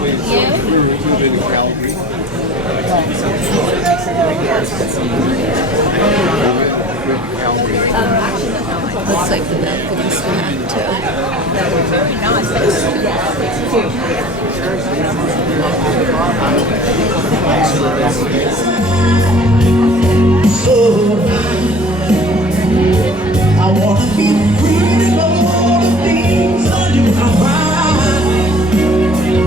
Let's open that for this one too. Very nice. So I wanna be free of all the things I do. I wanna be free.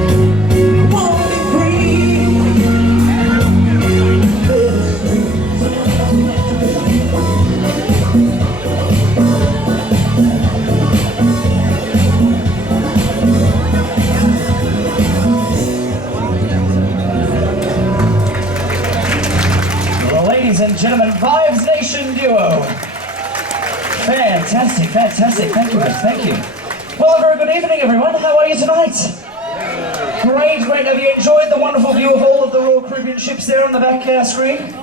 Ladies and gentlemen, Vibes Nation Duo. Fantastic, fantastic. Thank you, guys. Thank you. Well, a very good evening, everyone. How are you tonight? Great, great. Have you enjoyed the wonderful view of all of the Royal Caribbean ships there on the back screen?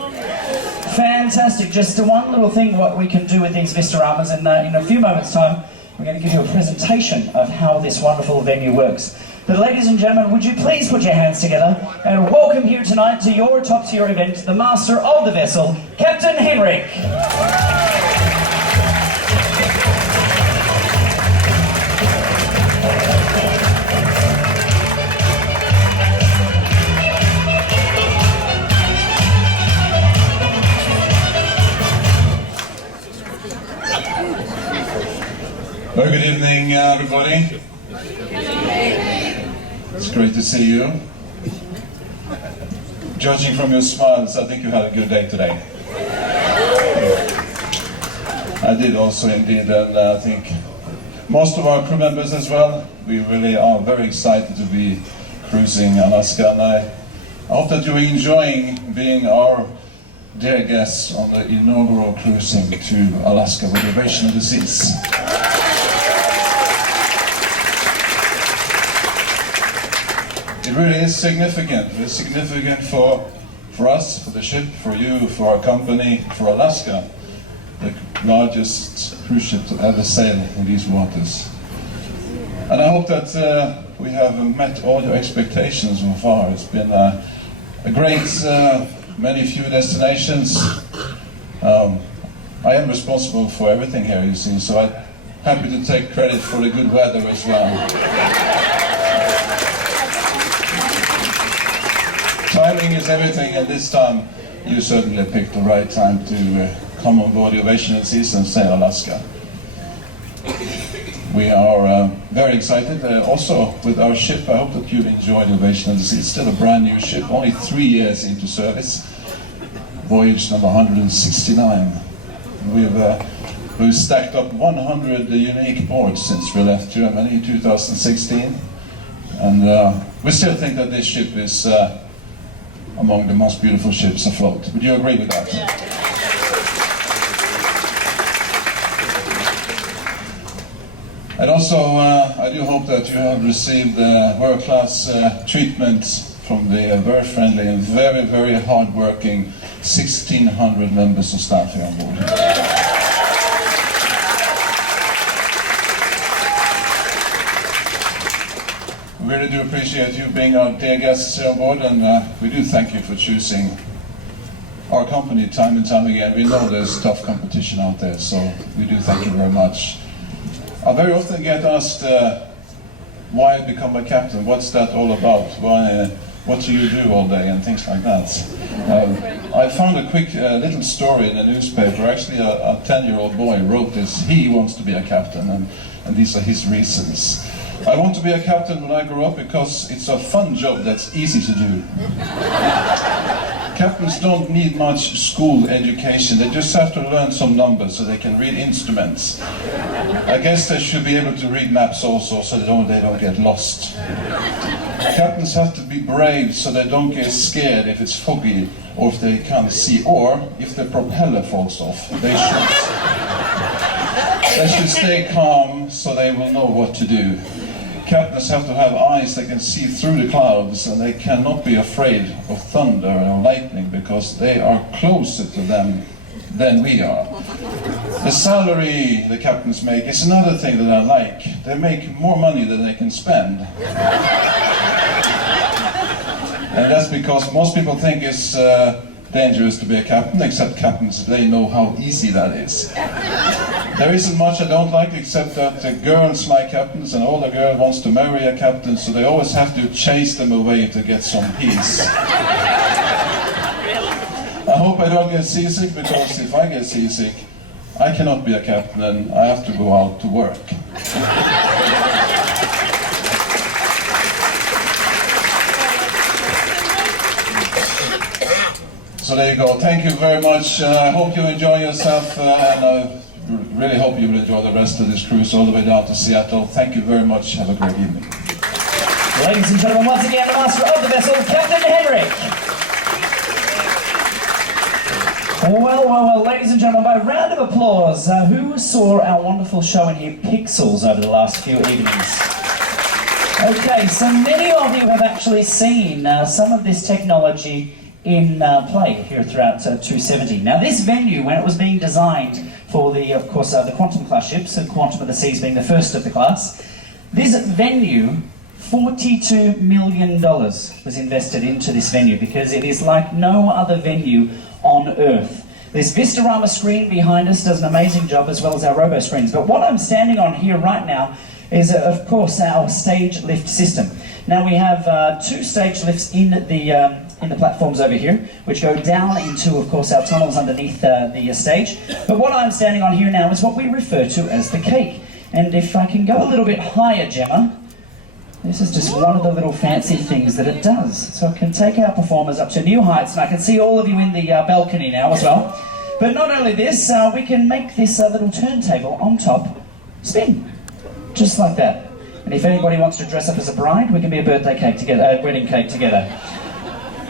Fantastic. Just one little thing what we can do with these Vistaramas, and in a few moments' time, we're going to give you a presentation of how this wonderful venue works. But ladies and gentlemen, would you please put your hands together and welcome here tonight to your top-tier event, the master of the vessel, Captain Henrik. Very good evening, everybody. It's great to see you. Judging from your smiles, I think you had a good day today. I did also indeed, and I think most of our crew members as well. We really are very excited to be cruising Alaska, and I hope that you're enjoying being our dear guests on the inaugural cruising to Alaska with Ovation of the Seas. It really is significant. It's significant for us, for the ship, for you, for our company, for Alaska, the largest cruise ship to ever sail in these waters. And I hope that we have met all your expectations so far. It's been a great, many few destinations. I am responsible for everything here, you see, so I'm happy to take credit for the good weather as well. Timing is everything, and this time you certainly picked the right time to come on board the Ovation of the Seas and sail Alaska. We are very excited also with our ship. I hope that you've enjoyed Ovation of the Seas. It's still a brand new ship, only 3 years into service. Voyage number 169. We've stacked up 100 unique boards since we left Germany in 2016. And we still think that this ship is among the most beautiful ships afloat. Would you agree with that? And also, I do hope that you have received world-class treatment from the very friendly and very, very hard-working 1,600 members of staff here on board. We really do appreciate you being our dear guests here on board, and we do thank you for choosing our company time and time again. We know there's tough competition out there, so we do thank you very much. I very often get asked why become a captain, what's that all about, what do you do all day, and things like that. I found a quick little story in the newspaper. Actually, a 10-year-old boy wrote this. He wants to be a captain, and these are his reasons. I want to be a captain when I grow up because it's a fun job that's easy to do. Captains don't need much school education. They just have to learn some numbers so they can read instruments. I guess they should be able to read maps also so they don't get lost. Captains have to be brave so they don't get scared if it's foggy or if they can't see, or if the propeller falls off. They should stay calm so they will know what to do. Captains have to have eyes that can see through the clouds, and they cannot be afraid of thunder or lightning because they are closer to them than we are. The salary the captains make is another thing that I like. They make more money than they can spend. And that's because most people think it's dangerous to be a captain, except captains, they know how easy that is. There isn't much I don't like, except that the girls like captains, and all the girl wants to marry a captain, so they always have to chase them away to get some peace. I hope I don't get seasick, because if I get seasick, I cannot be a captain and I have to go out to work. So there you go. Thank you very much. I hope you enjoy yourself, and I really hope you will enjoy the rest of this cruise all the way down to Seattle. Thank you very much. Have a great evening. Ladies and gentlemen, once again, the master of the vessel, Captain Henrik. Well, ladies and gentlemen, by a round of applause, who saw our wonderful show in here, Pixels, over the last few evenings? Okay, so many of you have actually seen some of this technology in play here throughout 270. Now, this venue, when it was being designed for the, of course, the Quantum class ships, and Quantum of the Seas being the first of the class, this venue, $42 million was invested into this venue because it is like no other venue on Earth. This Vistarama screen behind us does an amazing job, as well as our robo screens. But what I'm standing on here right now is, of course, our stage lift system. Now we have 2 stage lifts in the platforms over here, which go down into, of course, our tunnels underneath the stage. But what I'm standing on here now is what we refer to as the cake. And if I can go a little bit higher, Gemma, this is just one of the little fancy things that it does. So it can take our performers up to new heights, and I can see all of you in the balcony now as well. But not only this, we can make this little turntable on top spin, just like that. And if anybody wants to dress up as a bride, we can be a birthday cake together, wedding cake together.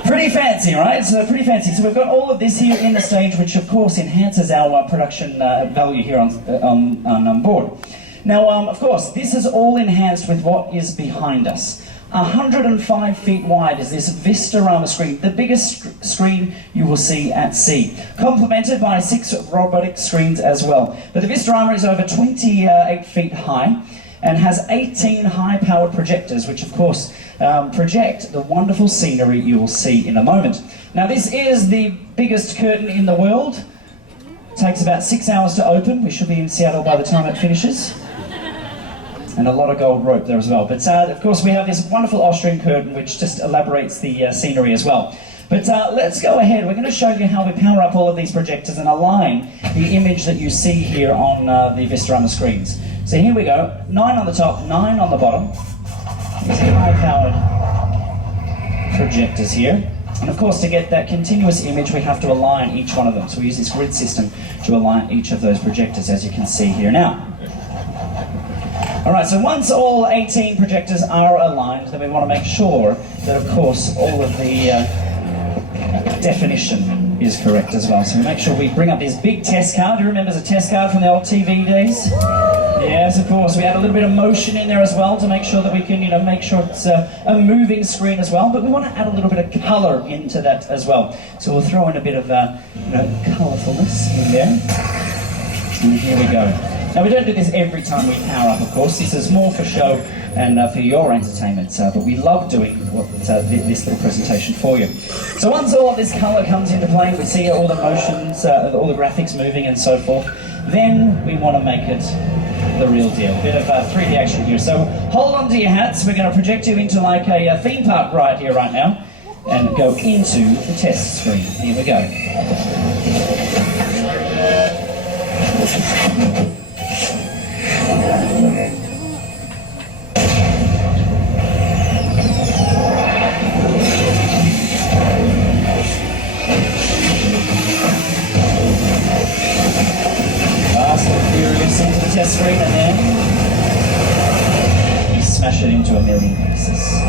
Pretty fancy, right? So pretty fancy. So we've got all of this here in the stage, which of course enhances our production value here on board. Now, of course, this is all enhanced with what is behind us. 105 feet wide is this Vistarama screen, the biggest screen you will see at sea, complemented by 6 robotic screens as well. But the Vistarama is over 28 feet high and has 18 high-powered projectors, which of course project the wonderful scenery you will see in a moment. Now, this is the biggest curtain in the world. It takes about 6 hours to open. We should be in Seattle by the time it finishes. And a lot of gold rope there as well. But of course we have this wonderful Austrian curtain which just elaborates the scenery as well. But let's go ahead. We're going to show you how we power up all of these projectors and align the image that you see here on the Vistarama screens. So here we go. 9 on the top, 9 on the bottom. These high-powered projectors here. And of course, to get that continuous image, we have to align each one of them. So we use this grid system to align each of those projectors, as you can see here now. Alright, so once all 18 projectors are aligned, then we want to make sure that, of course, all of the definition is correct as well. So we make sure we bring up this big test card. Do you remember the test card from the old TV days? Yes, of course. We add a little bit of motion in there as well to make sure that we can, make sure it's a moving screen as well. But we want to add a little bit of colour into that as well. So we'll throw in a bit of, colourfulness in there. And here we go. Now, we don't do this every time we power up, of course. This is more for show and for your entertainment, but we love doing this little presentation for you. So once all of this colour comes into play, we see all the motions, all the graphics moving and so forth, then we want to make it the real deal. A bit of 3D action here. So hold on to your hats. We're going to project you into like a theme park ride here right now and go into the test screen. Here we go. Into the test screen and then you smash it into a million pieces.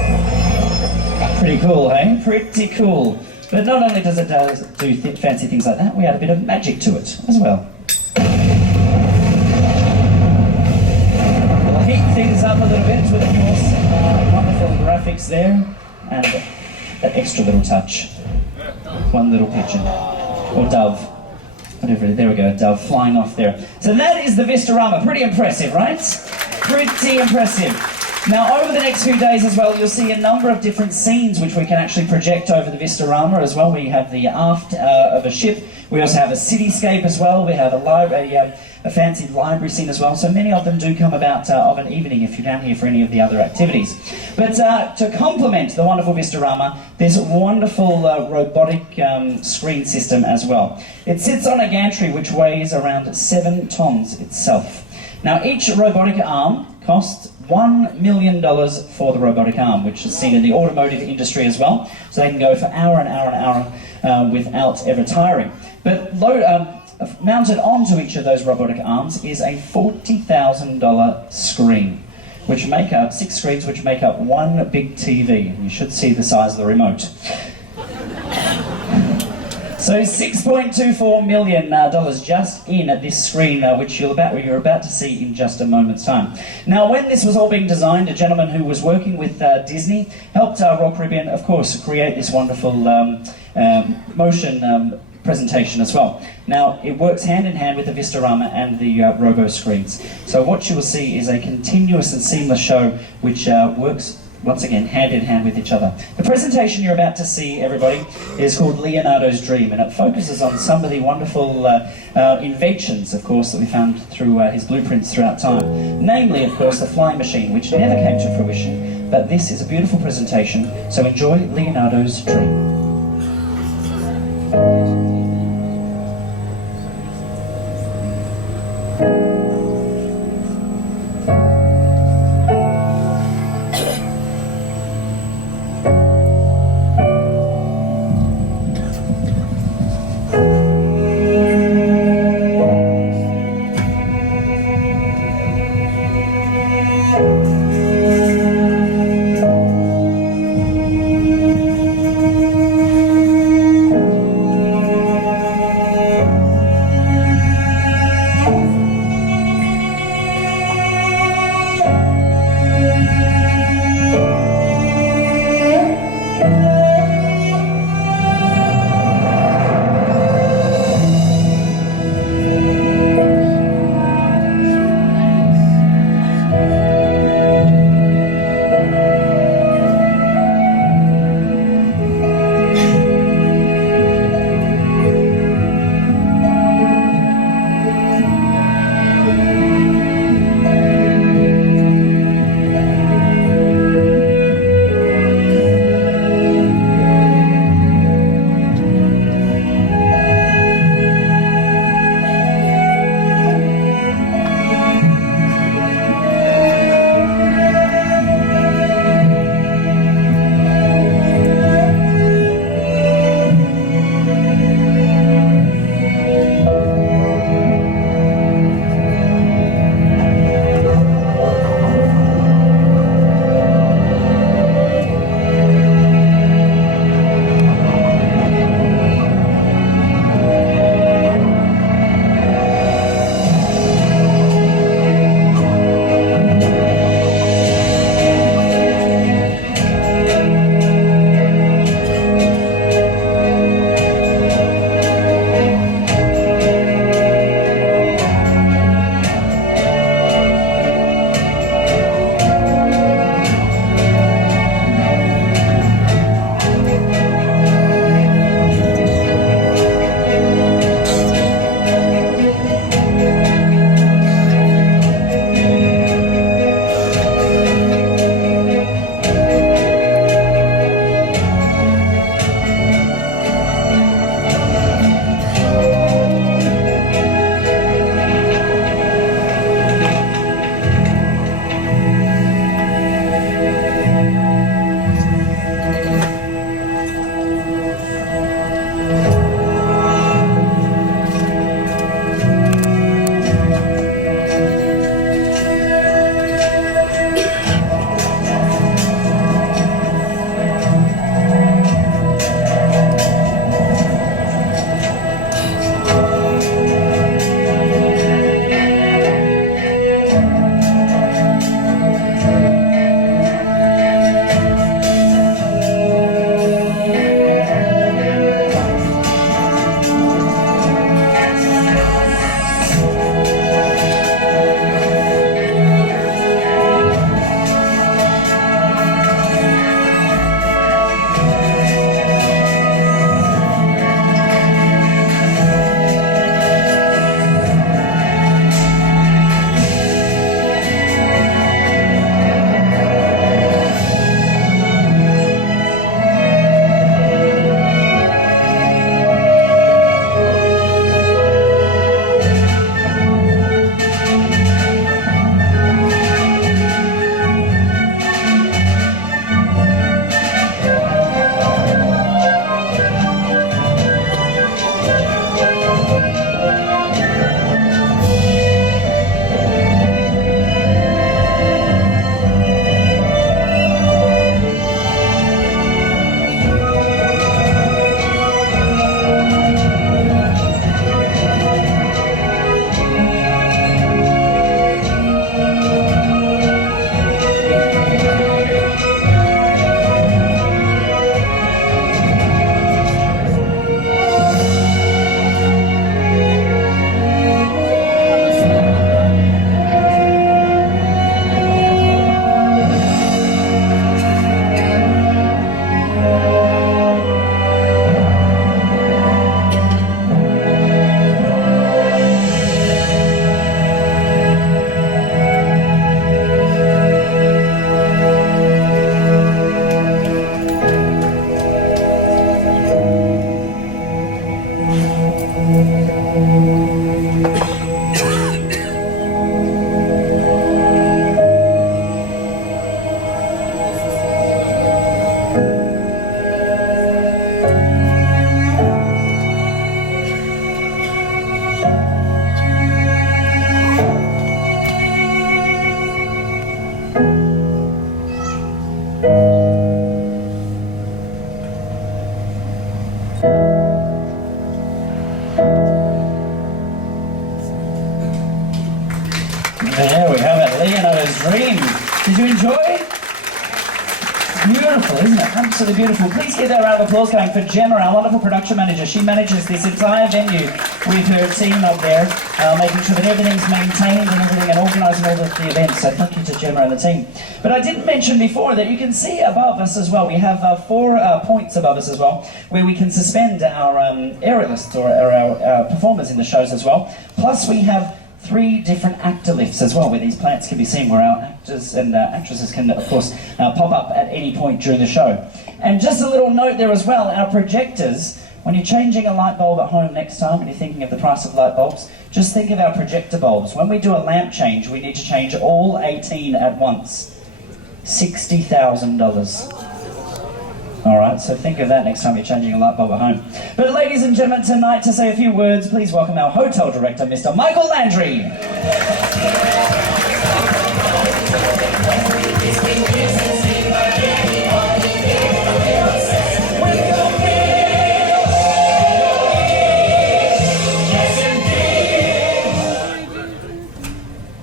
Pretty cool, hey? Pretty cool. But not only does it do fancy things like that, we add a bit of magic to it as well. We'll heat things up a little bit with, of course, wonderful graphics there and that extra little touch. One little pigeon or dove. Whatever, there we go, a dove flying off there. So that is the Vistarama. Pretty impressive, right? Pretty impressive. Now, over the next few days as well, you'll see a number of different scenes which we can actually project over the Vistarama as well. We have the aft of a ship. We also have a cityscape as well. We have a fancy library scene as well. So many of them do come about of an evening if you're down here for any of the other activities. But to complement the wonderful Vistarama, there's a wonderful robotic screen system as well. It sits on a gantry which weighs around 7 tons itself. Now, each robotic arm costs $1 million for the robotic arm, which is seen in the automotive industry as well. So they can go for hour and hour and hour without ever tiring. But mounted onto each of those robotic arms is a $40,000 screen, which make up 6 screens, which make up one big TV. You should see the size of the remote. So $6.24 million just in at this screen, which you're about to see in just a moment's time. Now, when this was all being designed, a gentleman who was working with Disney helped Royal Caribbean, of course, create this wonderful motion presentation as well. Now, it works hand in hand with the Vistarama and the Robo screens. So what you will see is a continuous and seamless show which works once again, hand in hand with each other. The presentation you're about to see, everybody, is called Leonardo's Dream, and it focuses on some of the wonderful inventions, of course, that we found through his blueprints throughout time. Namely, of course, the flying machine, which never came to fruition, but this is a beautiful presentation, so enjoy Leonardo's Dream. There we have it, Leonardo's Dream. Did you enjoy? Beautiful, isn't it? Absolutely beautiful. Please give that round of applause going for Gemma, our wonderful production manager. She manages this entire venue with her team up there, making sure that everything's maintained and everything, and organising all of the events. So thank you to Gemma and the team. But I didn't mention before that you can see above us as well, we have 4 points above us as well, where we can suspend our aerialists or our performers in the shows as well. Plus we have 3 different actor lifts as well, where these plants can be seen, where our actors and actresses can, of course, pop up at any point during the show. And just a little note there as well, our projectors, when you're changing a light bulb at home next time and you're thinking of the price of light bulbs, just think of our projector bulbs. When we do a lamp change, we need to change all 18 at once. $60,000. Alright, so think of that next time you're changing a light bulb at home. But ladies and gentlemen, tonight to say a few words, please welcome our hotel director, Mr. Michael Landry.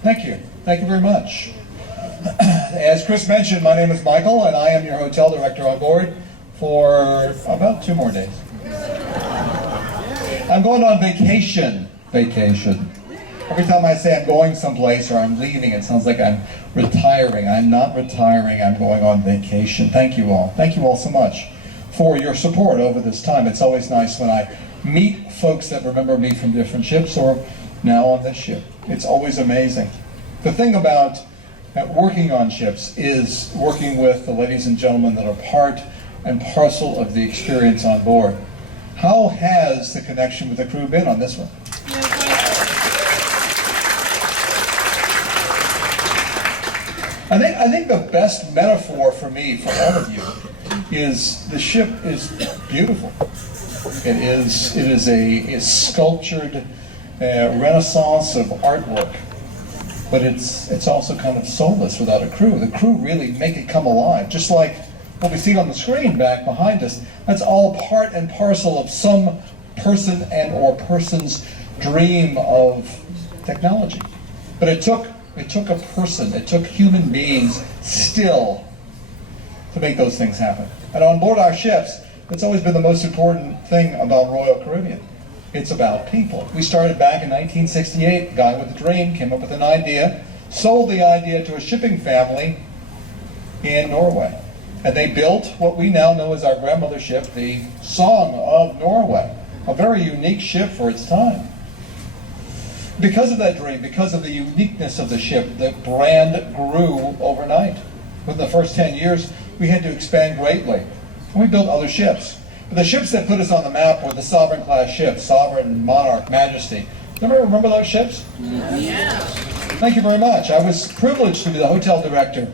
Thank you. Thank you very much. As Chris mentioned, my name is Michael, and I am your hotel director on board for about 2 more days. I'm going on vacation. Vacation. Every time I say I'm going someplace or I'm leaving, it sounds like I'm retiring. I'm not retiring, I'm going on vacation. Thank you all. Thank you all so much for your support over this time. It's always nice when I meet folks that remember me from different ships or now on this ship. It's always amazing. The thing about working on ships is working with the ladies and gentlemen that are part and parcel of the experience on board. How has the connection with the crew been on this one? I think the best metaphor for me, for all of you, is the ship is beautiful. It is a sculptured renaissance of artwork, but it's also kind of soulless without a crew. The crew really make it come alive, just like what we see on the screen back behind us. That's all part and parcel of some person and or person's dream of technology. But it took a person, it took human beings still to make those things happen. And on board our ships, that's always been the most important thing about Royal Caribbean. It's about people. We started back in 1968. A guy with a dream came up with an idea, sold the idea to a shipping family in Norway. And they built what we now know as our grandmother ship, the Song of Norway, a very unique ship for its time. Because of that dream, because of the uniqueness of the ship, the brand grew overnight. Within the first 10 years, we had to expand greatly. And we built other ships. But the ships that put us on the map were the Sovereign class ships, Sovereign, Monarch, Majesty. Remember those ships? Yeah. Thank you very much. I was privileged to be the hotel director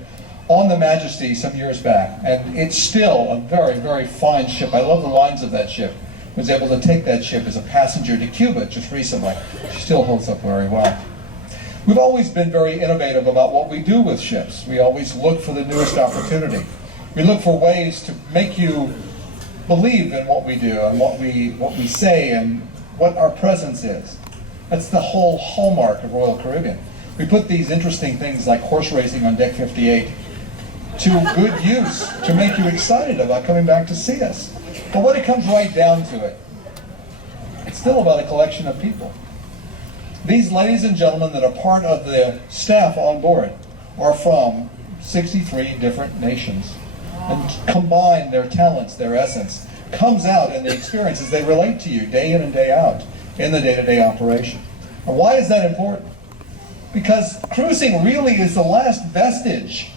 on the Majesty some years back, and it's still a very, very fine ship. I love the lines of that ship. I was able to take that ship as a passenger to Cuba just recently. She still holds up very well. We've always been very innovative about what we do with ships. We always look for the newest opportunity. We look for ways to make you believe in what we do and what we say and what our presence is. That's the whole hallmark of Royal Caribbean. We put these interesting things like horse racing on Deck 58 to good use, to make you excited about coming back to see us. But when it comes right down to it, it's still about a collection of people. These ladies and gentlemen that are part of the staff on board are from 63 different nations, and combine their talents, their essence, comes out in the experiences they relate to you day in and day out in the day-to-day operation. And why is that important? Because cruising really is the last vestige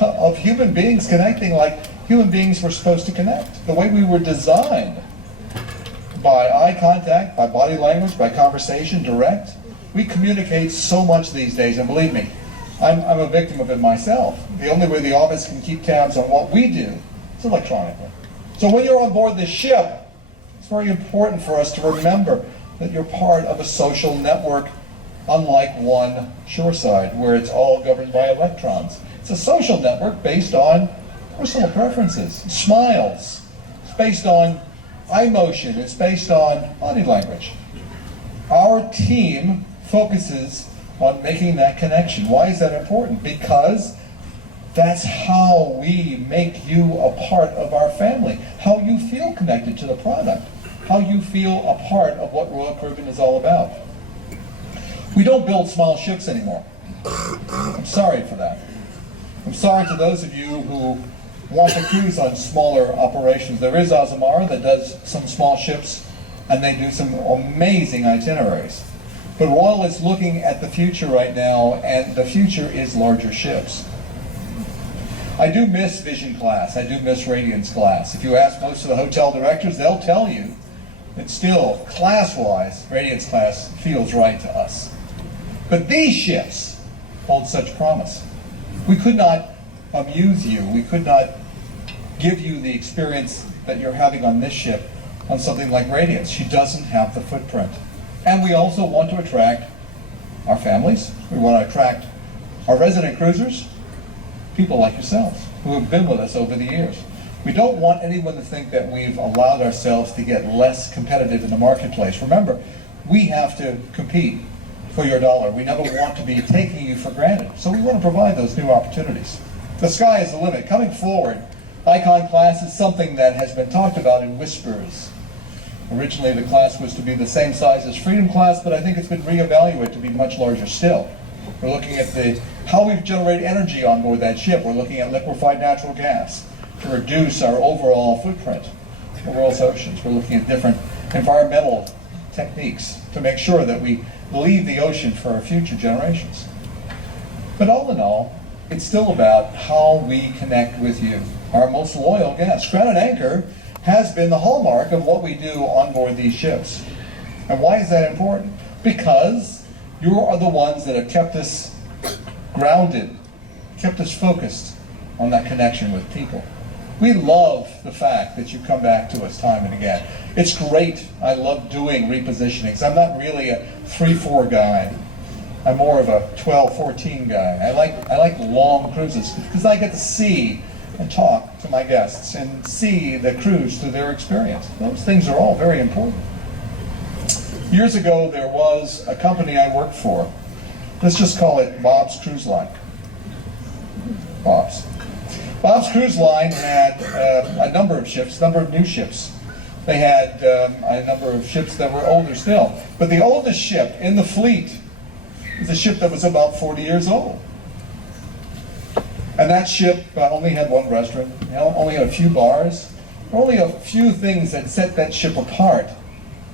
of human beings connecting like human beings were supposed to connect. The way we were designed, by eye contact, by body language, by conversation, direct. We communicate so much these days, and believe me, I'm a victim of it myself. The only way the office can keep tabs on what we do is electronically. So when you're on board this ship, it's very important for us to remember that you're part of a social network, unlike one shoreside, where it's all governed by electrons. It's a social network based on personal preferences, smiles. It's based on eye motion. It's based on body language. Our team focuses on making that connection. Why is that important? Because that's how we make you a part of our family, how you feel connected to the product, how you feel a part of what Royal Caribbean is all about. We don't build small ships anymore. I'm sorry for that. I'm sorry to those of you who want to cruise on smaller operations. There is Azamara that does some small ships, and they do some amazing itineraries. But Royal is looking at the future right now, and the future is larger ships. I do miss Vision Class. I do miss Radiance Class. If you ask most of the hotel directors, they'll tell you that still, class-wise, Radiance Class feels right to us. But these ships hold such promise. We could not amuse you. We could not give you the experience that you're having on this ship on something like Radiance. She doesn't have the footprint. And we also want to attract our families. We want to attract our resident cruisers, people like yourselves who have been with us over the years. We don't want anyone to think that we've allowed ourselves to get less competitive in the marketplace. Remember, we have to compete for your dollar. We never want to be taking you for granted. So we want to provide those new opportunities. The sky is the limit. Coming forward, Icon Class is something that has been talked about in whispers. Originally the class was to be the same size as Freedom Class, but I think it's been reevaluated to be much larger still. We're looking at how we generate energy on board that ship. We're looking at liquefied natural gas to reduce our overall footprint in the world's oceans. We're looking at different environmental techniques to make sure that we leave the ocean for our future generations. But all in all, it's still about how we connect with you, our most loyal guests. Grounded Anchor has been the hallmark of what we do on board these ships. And why is that important? Because you are the ones that have kept us grounded, kept us focused on that connection with people. We love the fact that you come back to us time and again. It's great. I love doing repositionings. I'm not really a 3-4 guy. I'm more of a 12-14 guy. I like long cruises because I get to see and talk to my guests and see the cruise through their experience. Those things are all very important. Years ago, there was a company I worked for. Let's just call it Bob's Cruise Line. Bob's Cruise Line had a number of ships, a number of new ships. They had a number of ships that were older still. But the oldest ship in the fleet was a ship that was about 40 years old. And that ship only had one restaurant, only had a few bars, only a few things that set that ship apart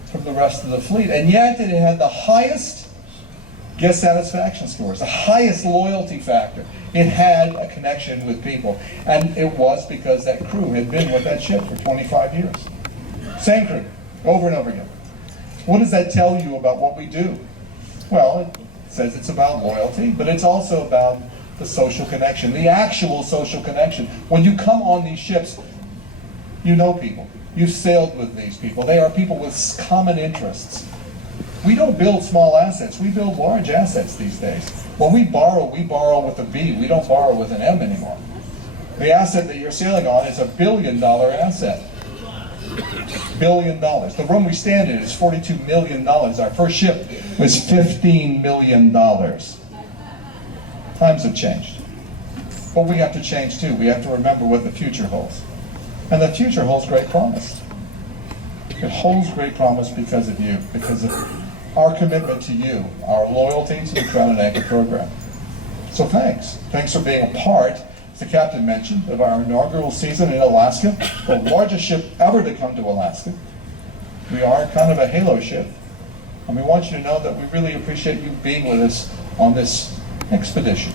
from the rest of the fleet. And yet it had the highest guest satisfaction scores, the highest loyalty factor. It had a connection with people. And it was because that crew had been with that ship for 25 years. Same crew, over and over again. What does that tell you about what we do? Well, it says it's about loyalty, but it's also about the social connection, the actual social connection. When you come on these ships, you know people. You've sailed with these people. They are people with common interests. We don't build small assets. We build large assets these days. When we borrow with a B. We don't borrow with an M anymore. The asset that you're sailing on is $1 billion asset. $1 billion. The room we stand in is $42 million. Our first ship was $15 million. Times have changed. But we have to change too. We have to remember what the future holds. And the future holds great promise. It holds great promise because of you, because of our commitment to you, our loyalty to the Grounded Anchor program. So thanks. Thanks for being a part, as the captain mentioned, of our inaugural season in Alaska, the largest ship ever to come to Alaska. We are kind of a halo ship. And we want you to know that we really appreciate you being with us on this expedition.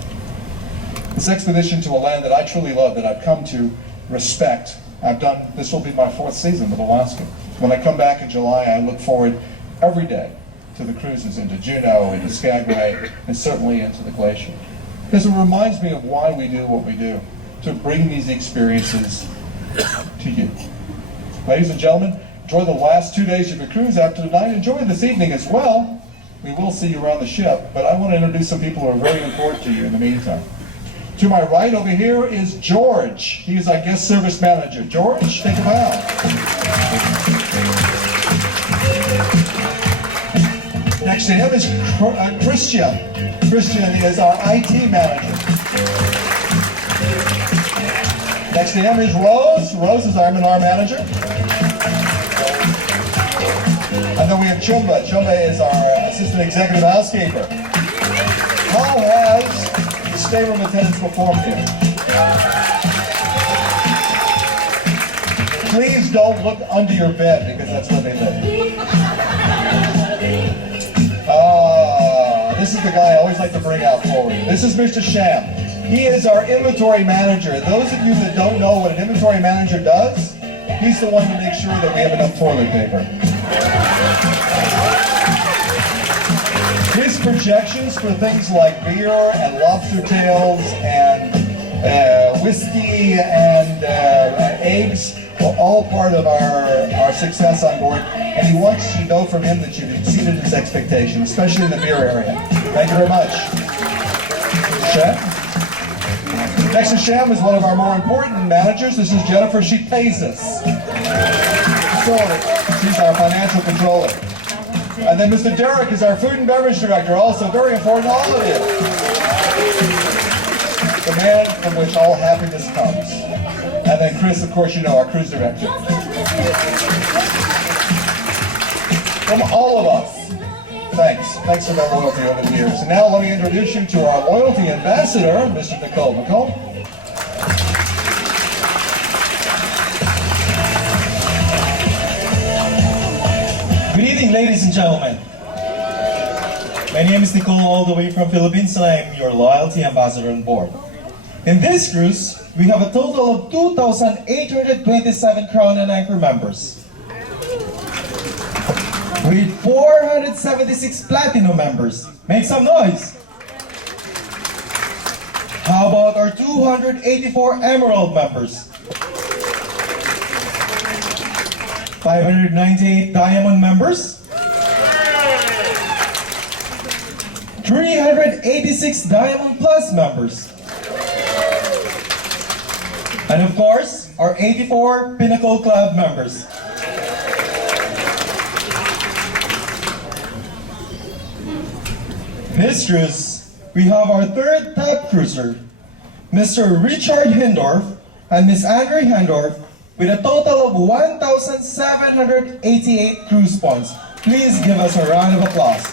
This expedition to a land that I truly love, that I've come to respect. This will be my 4th season with Alaska. When I come back in July, I look forward every day to the cruises into Juneau, into Skagway, and certainly into the Glacier. Because it reminds me of why we do what we do, to bring these experiences to you. Ladies and gentlemen, enjoy the last 2 days of your cruise. After tonight, enjoy this evening as well. We will see you around the ship, but I want to introduce some people who are very important to you in the meantime. To my right over here is George. He is our guest service manager. George, take a bow. Next to him is Christian. Christian is our IT manager. Next to him is Rose. Rose is our M&R manager. And then we have Chumba. Chumba is our assistant executive housekeeper. How has the stateroom attendants performed here? Please don't look under your bed because that's where they live. This is the guy I always like to bring out forward. This is Mr. Sham. He is our inventory manager. Those of you that don't know what an inventory manager does, he's the one to make sure that we have enough toilet paper. His projections for things like beer and lobster tails and whiskey and eggs are all part of our success on board. And he wants you to know from him that you've exceeded his expectations, especially in the beer area. Thank you very much. Sham? Next to Sham is one of our more important managers. This is Jennifer. She pays us. So, she's our financial controller. And then Mr. Derek is our food and beverage director, also very important to all of you. The man from which all happiness comes. And then Chris, of course, you know, our cruise director. From all of us, thanks. Thanks for that loyalty over the years. And now let me introduce you to our loyalty ambassador, Mr. Nicole. Nicole? Good evening, ladies and gentlemen. My name is Nicole, all the way from Philippines, and I am your loyalty ambassador on board. In this cruise, we have a total of 2,827 Crown and Anchor members, with 476 Platinum members. Make some noise! How about our 284 Emerald members? 598 Diamond members? 386 Diamond Plus members? And of course, our 84 Pinnacle Club members. This cruise, we have our third top cruiser, Mr. Richard Hindorf and Miss Andre Hindorf, with a total of 1,788 cruise points. Please give us a round of applause.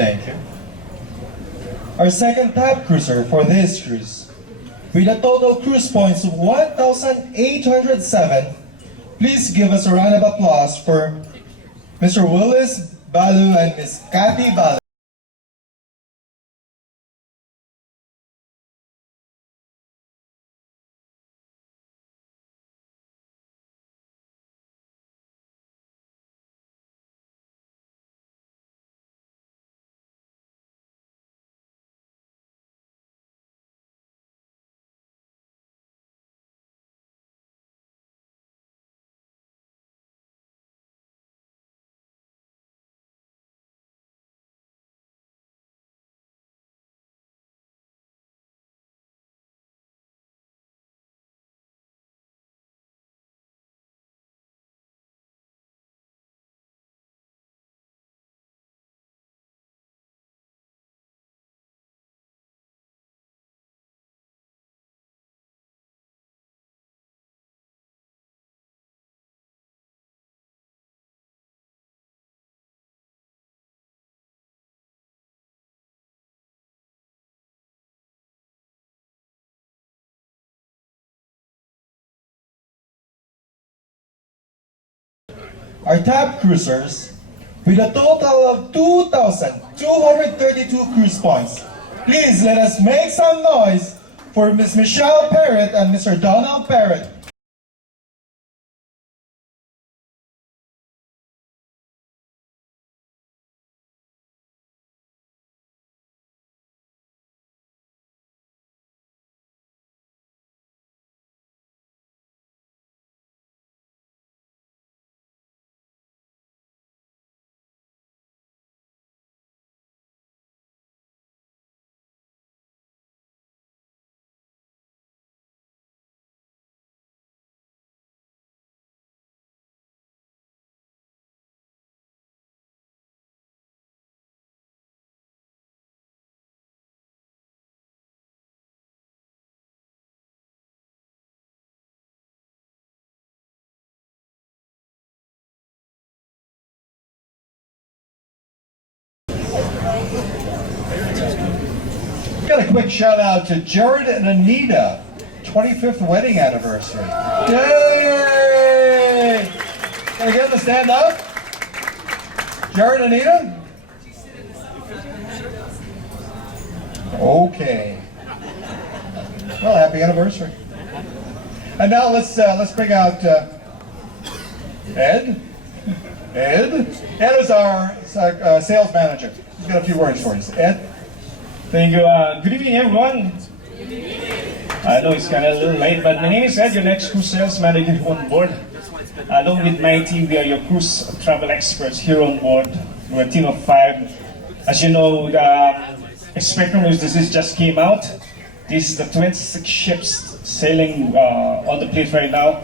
Thank you. Our second top cruiser for this cruise, with a total cruise points of 1,807, please give us a round of applause for Mr. Willis Balu and Miss Kathy Balu. are tab cruisers with a total of 2,232 cruise points. Please let us make some noise for Miss Michelle Parrott and Mr. Donald Parrott. Got a quick shout out to Jared and Anita, 25th wedding anniversary. Yay! Can I get them to stand up? Jared and Anita? Okay. Well, happy anniversary. And now let's bring out Ed. Ed is our sales manager. He's got a few words for us. Ed? Thank you. Good evening, everyone. I know it's kind of a little late, but my name is Ed, your next cruise sales manager on board. Along with my team, we are your cruise travel experts here on board. We're a team of 5. As you know, the Spectrum News disease just came out. This is the 26 ships sailing on the fleet right now.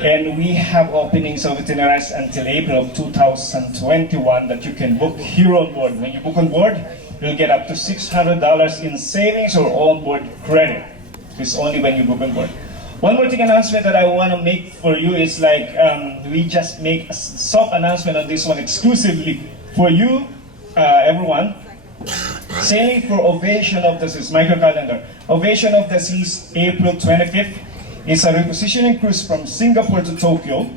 And we have openings of itineraries until April of 2021 that you can book here on board. When you book on board, you'll get up to $600 in savings or onboard credit. This is only when you book on board. One more thing announcement that I want to make for you is we just make a soft announcement on this one exclusively for you, everyone. Sailing for Ovation of the Seas, Michael Calendar. Ovation of the Seas, April 25th. It's a repositioning cruise from Singapore to Tokyo.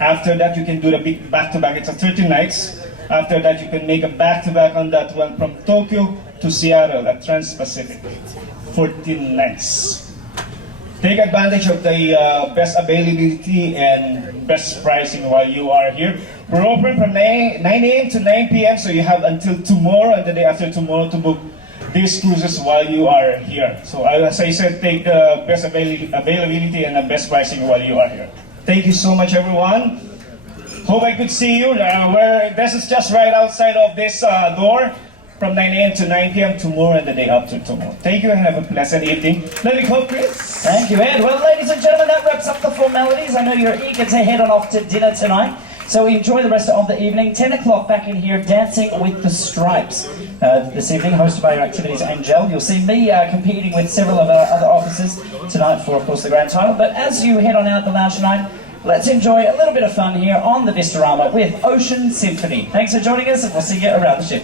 After that, you can do the big back-to-back. It's a 13 nights. After that, you can make a back-to-back on that one from Tokyo to Seattle at Trans-Pacific. 14 nights. Take advantage of the best availability and best pricing while you are here. We're open from 9 a.m. to 9 p.m. So you have until tomorrow and the day after tomorrow to book these cruises while you are here. So as I said, take the best availability and the best pricing while you are here. Thank you so much, everyone. Hope I could see you. This is just right outside of this door from 9 a.m. to 9 p.m. tomorrow and the day after tomorrow. Thank you and have a pleasant evening. Let me go, Chris. Thank you, Ed. Well, ladies and gentlemen, that wraps up the formalities. I know you're eager to head on off to dinner tonight. So enjoy the rest of the evening. 10 o'clock back in here, Dancing with the Stripes. This evening, hosted by your Activities Angel. You'll see me competing with several of our other officers tonight for, of course, the grand title. But as you head on out the lounge tonight, let's enjoy a little bit of fun here on the Vistarama with Ocean Symphony. Thanks for joining us, and we'll see you around the ship.